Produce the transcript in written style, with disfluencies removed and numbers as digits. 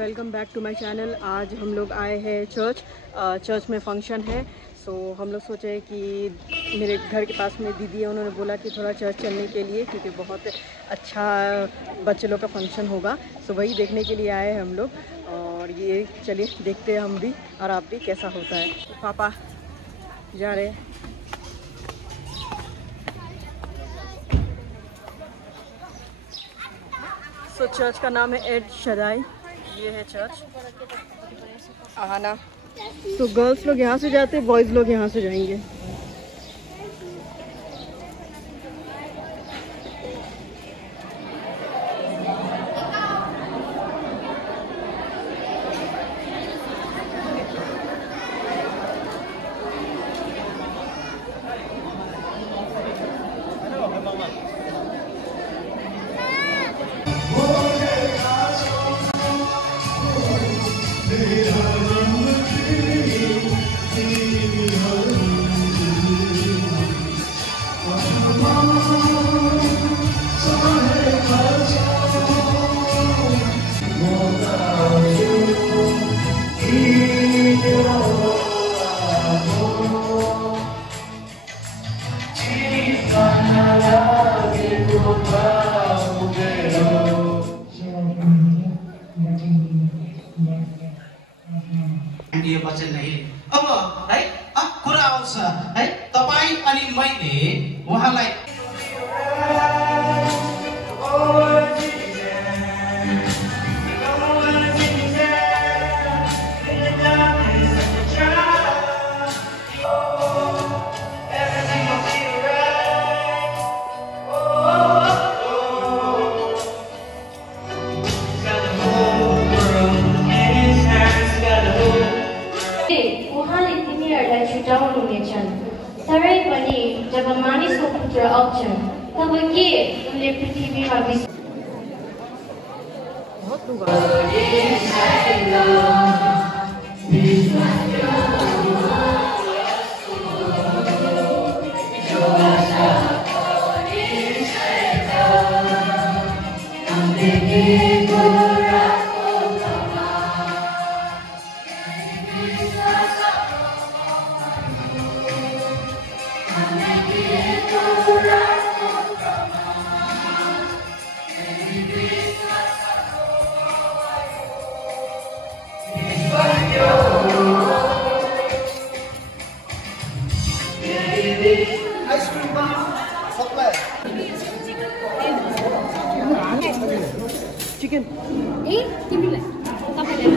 Welcome back to my channel. आज हम लोग आए हैं चर्च में फंक्शन है। सो हम लोग सोचे कि मेरे घर के पास में दीदी है, उन्होंने बोला कि थोड़ा चर्च चलने के लिए, क्योंकि बहुत अच्छा बच्चे लोग का फंक्शन होगा। सो वही देखने के लिए आए हैं हम लोग। और ये चलिए देखते हैं हम भी और आप भी कैसा होता है। तो पापा जा रहे हैं। तो चर्च का नाम है एड शदाई। ये है चर्च आहाना। तो गर्ल्स लोग यहाँ से जाते हैं, बॉयज़ लोग यहाँ से जाएंगे। यो वचन नहीं अब है कुरा आउँछ है तपाई अनि मैले उहाँलाई तरै पनि जब मानिसको पुत्र आउँछन् तब के उनले पृथ्वीमा चिकन तिमीलाई तपाईलाई